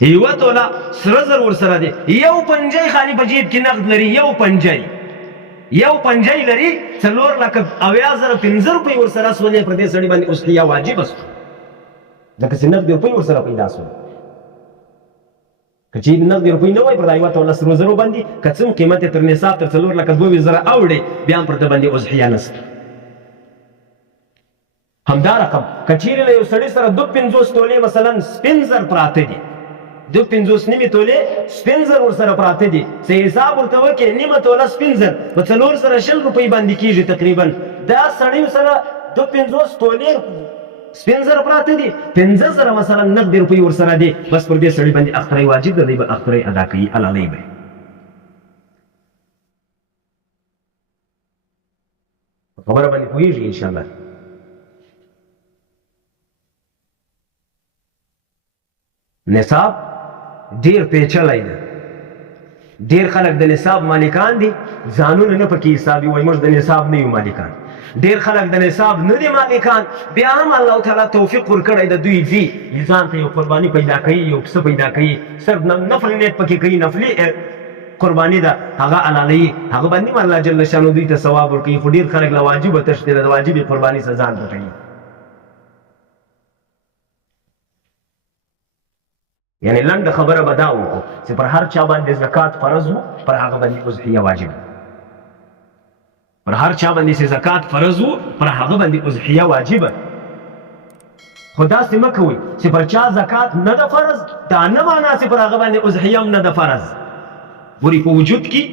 یوه توله سره زر ورسره دی، یو پنجی خالي په جیب کې نقد لري، یو پنجی لري 4,80,000 روپۍ ورسره سولې، پر دې سړي باندې اضحیه واجبه شوه، ځکه چې نقد روپۍ ورسره پیدا شوه. که چېرې نقد روپۍ نه وای پر دا یوه توله سرو زرو باندې که څه قیمت یې تر نصاب تر 4,22,000 اوړي، بیا هم پر ده باندې اضحیه نشته. همدا رقم که چېرې له یو سړي سره 250 تولې مثلا سپین زر پراته دي، 250 نیمې تولې سپین زر ورسره پراته دي، څه حساب ورته وکړې نیمه توله سپین زر په 420 روپۍ باندې کېږي تقریبا. دا سړی سره 250 تولې سپین زر پراته دي، 15,000 مثلا نقد روپۍ ورسره دي، بس پر دې سړي باندې اختری واجب ده، دی به اختری ادا کوي، حلالۍ به. خبره باندې پوهېږي انشاءالله. نصاب ډیر پیچلی دی، ډیر خلک د نصاب مالکان دي، ځانونه نه پکې حسابي وایي موږ د نصاب نه یو مالکان. ډیر خلک د نصاب نه دي مالکان، بیا هم الله تعالی توفیق ورکړی د دوی ځي ځان ته یو قرباني پیدا کوي، یو پسه پیدا کوي، صرف نفل نیت پکې کوي، نفلي قرباني ده، هغه حلالوي، هغه باندې هم الله جل شانو دوی ته ثواب ورکوي. خو ډیر خلک له واجبه تښتي، د واجبې قرباني څخه ځان پټوي. یعنی لنډه خبره به دا وکړو چې پر هر چا باندې زکات فرض وو، پر هغه باندې اضحیه واجب. پر هر چا باندې چې زکات فرض وو، پر هغه باندې اضحیه واجبه. خو داسې مه کوئ چې پر چا زکات نه ده فرض، دا نه معنا چې پر هغه باندې اضحیه هم نه ده فرض. ګورئ په وجود کې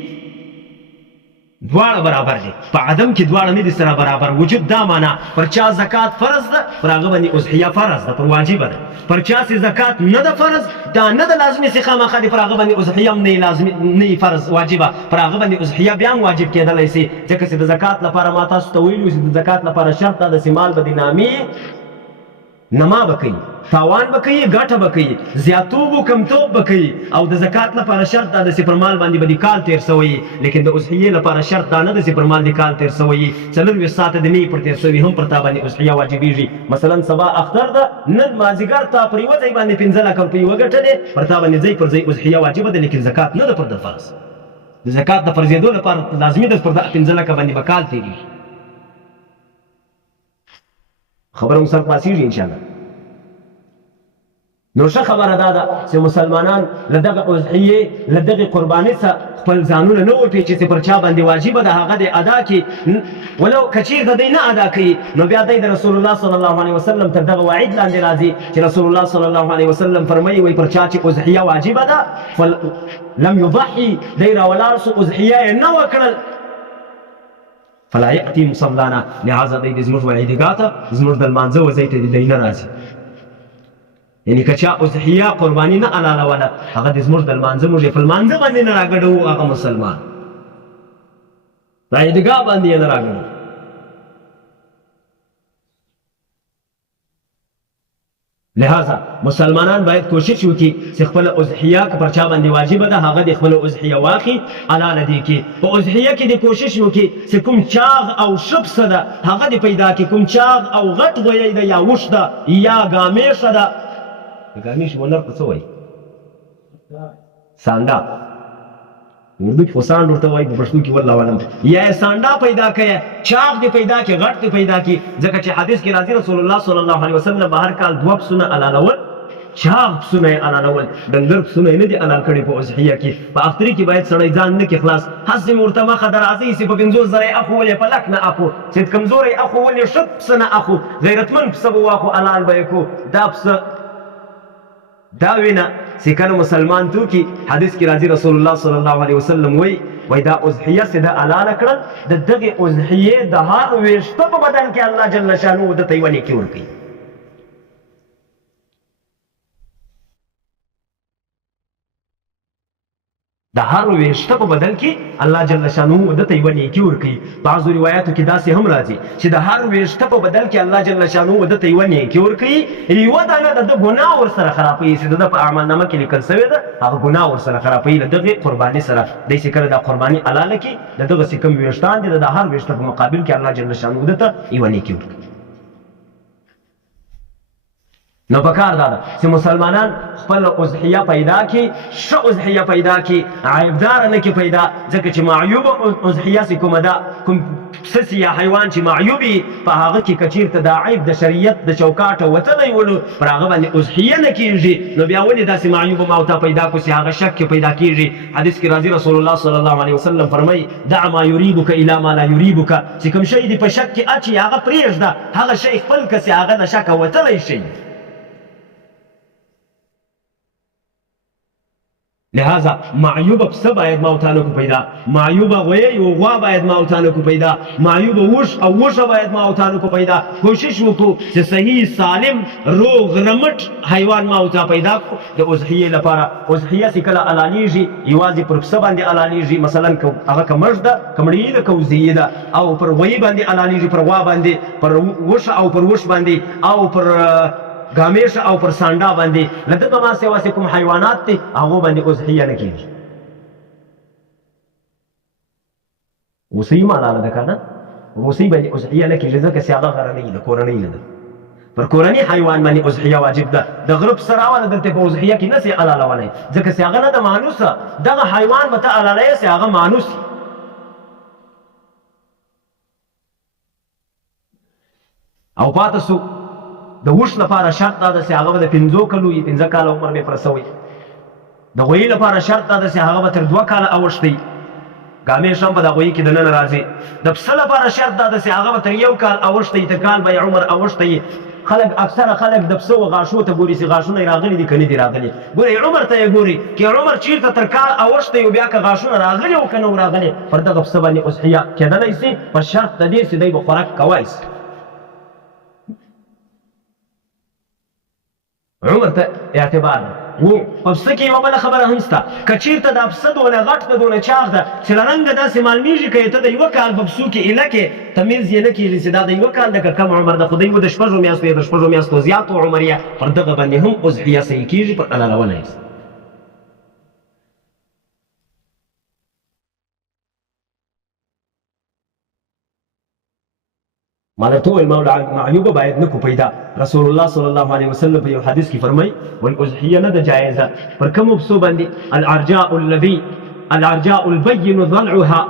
دواړه برابر دي، په عدم کې دواړه نه دي سره برابر. وجود دا معنا پر چا زکات فرض ده، پر هغه باندې اضحیه فرض ده، پر واجبه ده. پر چا چې زکات نه ده فرض، دا نه ده لازمي چې خامخا دي پر هغه باندې اضحیه هم نه لازمي نه فرض واجبه، پر هغه باندې اضحیه بیا هم واجب کېدلی سي. ځکه چې د زکات لپاره ما تاسو ته ویلي وو چې د زکات لپاره شرط دا ده چې مال به د نامې نما به کوي، تاوان به کوي، ګټه به کوي، زیاتوب و کمتوب به کوي. او د زکات لپاره شرط دا ده چې پر مال باندې به د کال تېر سوی، لیکن د اضحیې لپاره شرط دا نه ده چې پر مال د کال تېر سوی، 24 ساعته د نه پر تېر سوي هم پر تا باندې اضحیه واجبېږي. مثلا سبا اختر ده، نن مازدیګر تا پر یوه ځای باندې 15 لکه روپۍ وګټلې، پر تا باندې ځای پر ځای اضحیه واجبه ده، لیکن زکات نه ده پر ده فرض. د زکات د فرضېدو لپاره لازمي ده پر دا 15 لکه باندې به کال تېرېږي. خبره مو سر خلاصېږي انشاءالله. نو ښه خبره دا ده چې مسلمانان له دغه اضحیې له دغې قربانۍ څخه خپل ځانونه نه وپېچي چې پر چا باندې واجبه ده هغه دې ادا کړي. ولو که چېرته دی نه ادا کوي، نو بیا دی د رسول الله صلی الله علیه وسلم تر دغه وعید لاندې راځي چې رسول الله صلی الله علیه وسلم فرمایي وایي پر چا چې اضحیه واجبه ده لم یضحي، دی راولاړ سو اضحیه یې نه وکړل، فلا یأتي مصلانا، لهذا دی زموږ وعیدګاه ته زموږ د لمانځه وځای ته دی نه راځي. یعنی که چا اضحیه قرباني نه حلالوله، هغه د زموږ د لمانځه موږ یې په لمانځه باندې نه راګډوو، هغه مسلمان د عیدګاه باندې یې نه راګډوو. لہذا مسلمانان باید کوشش وکړي چې خپله اضحیه که پر چا باندې واجبه ده، هغه د خپله اضحیه واخلي، حلاله دې کړي. په اضحیه کې دې کوشش وکړي چې کوم چاغ او ښه پسه ده هغه دې پیدا کړي، کوم چاغ او غټ غویی ده یا وښ ده یا ګامیښه ده. ګامیش مونر په څه وایي؟ سانډا، اردو کې خو سانډ ورته وایي، په پښتو کې والله اعلم. یا یې سانډا پیدا کړئ، چاغ دې پیدا کړي، غټ دې پیدا کړي. ځکه چې حدیث کې راځي رسول الله صلی الله علیه وسلم به هر کال 2 پسونه حلالول، چاغ پسونه یې حلالول، ډنګر پسونه یې نه دي حلال کړي په اضحیه کې. په اختري کې باید سړی ځان نه کړي خلاص، هسې مې ورته مخه در راځئ چې په 50,000 یې اخوول یې په لک نه اخو، چې کمزوری اخوول یې ښه پسه نه اخو، غیرتمند پسه به واخو، حلال به یې کړو. دا پسه دا وینا چې کله مسلمان توکي، حدیث کې راځي رسول الله صلی الله علیه وسلم وایي دا اضحیه چې ده حلاله کړل، د دغې اضحیې د هر ویښته په بدن کې الله جل شانو ده ته یوه نیکي ورکوي. د هر ویښته په بدن کې الله جل شانه ده ته یوه نیکي ورکوي. بعضو روایاتو کې داسې هم راځي چې د هر ویښته په بدن کې الله جل شانه ده ته یوه نیکي ورکوي، یوه دانه د ده ګناه ورسره خرابوي چې د ده په اعمالنامه کې لیکل سوې ده، هغه ګناه ورسره خرابوي له دغې قرباني سره. دی چې کله دا قرباني حلاله کړي، د دغسې کوم ویښتان دي د هر ویښته په مقابل کې الله جل شانه ده ته یوه نیکي ورکوي. نو پکار دا چې مسلمانان خپل اضحیه پیدا کی، ښه اضحیه پیدا کی، عیبدار نه کی پیدا، ځکه چې معیوب اضحیه چې کومه ده، کوم سس یا حیوان چې معیوبي په هغه کې که چېرته دا عیب د شریعت د چوکاټه وتلی ولو پر هغه باندې اضحیه نه کېږي، نو بیا ولې داسې معیوبه ما ورته پیدا کړو چې هغه شک کې پیدا کېږي. حدیث کې راځي رسول الله صلی الله علیه وسلم فرمایي دع ما یریبک الی ما لا یریبک، چې کوم شی دې په شک کې اچي هغه پرېږده، هغه شی خپل که چې هغه د شکه وتلی شي. لہذا معیوب پسه باید ما ورته نکو پیدا، معیوب غوی و غوا باید ما ورته نکو پیدا، معیوب وش او وشه باید ما ورته نکو پیدا. کوشش وکړو چې صحیح سالم روغ رمټ حیوان ما ورته پیدا کړو د اضحیې لپاره. اضحیه چې کله حلالېږي یوازې پر پسه باندې حلالېږي، مثلا هغه که مړ ده که مړیي ده که وزیي ده، او پر غوی باندې حلالېږي، پر غوا باندې، پر وش او پر وش باندې، او پر ګامیش او پر سانډا باندې، له دغه ما سوا چې کوم حیوانات دي هغو باندې اضحیه نه کېږي. اوسۍ هم حلاله ده که نه؟ اوسۍ باندې اضحیه نه کېږي ځکه چې هغه غرنۍ ده، کورنۍ نه ده. پر کورني حیوان باندې اضحیه واجب ده. د غره پسه راوله دلته په اضحیه کې نه سې حلالولی ځکه چې هغه نه ده مانوسه، دغه حیوان به ته حلالوې چې هغه مانوس. او پاته سو د وش لپاره شرط دا ده چې هغه به د 5 کلو وي، 5 کاله عمر به پوره سوی. د غویي لپاره شرط دا ده چې هغه به تر 2 کاله اوښتی، ګامیش هم په د غویي کې دننه راځي. د پسه لپاره شرط دا ده چې هغه به تر 1 کال اوښتی، ته کال به یې عمر اوښتی. خلک اکثره خلک د پسه و غاښو ته ګوري چې غاښونه یې راغلي دي که نه دي راغلي، ګورئ عمر ته یې ګوري، که عمر چېرته تر کال اوښتی و بیا که غاښونه راغلي او که نه و راغلي، پر دغه پسه باندې اضحیه کېدلی سي په شرط د دې چې دی به خوراک کولی سي. عمر ته اعتبار ده. په پسه کې یوه بله خبره هم شته، که چېرته دا پسه دونه غټ ده دونه چاغ ده چې له رنګه داسې معلومېږي که ته د 1 کال په پسو کې ایله کې تمیز یې نه کېږي چې دا د 1 کال ده که کم عمر ده، خو دی و د 6 میاشتو یا د 6 میاشتو زیاتو عمر یې، پر دغه باندې هم اضحیه صحیح کېږي، پر حلالولی یې. ما درته وویل معیوبه باید نکو پیدا. رسول الله صلی الله علیه وسلم په یو حدیث کې فرمایي والاضحیه نه ده جایزه پر کومو پسو باندې العرجاء البین ضلعها،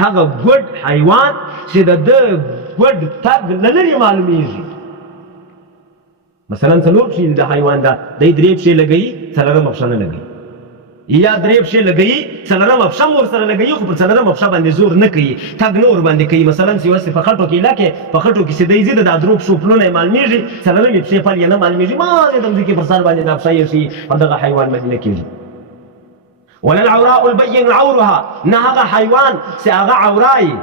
هغه ګوډ حیوان چې د ده ګوډ تګ له لرې معلومېږي. مثلا 4 پښې د حیوان ده، دی 3 پښې لګوي 4مه پښه نه لګوي، یا 3 پښې لګوي 4مه پښه هم ورسره لګوي، خو په 4مه پښه باندې زور نه کوي، تګ نه ورباندې کوي. مثلا چې اوس په خټو کې ایله کې په خټو کې چې دی ځي د دا 3 پښو پلونه یې معلومېږي، 4مې پښې پل یې نه معلومېږي، مالې د مځکې پر سر باندې دا پښه یې شي، پر دغه حیوان باندې نه کېږي. ولا العوراء البين عورها، نه هغه حیوان چې هغه عورا یي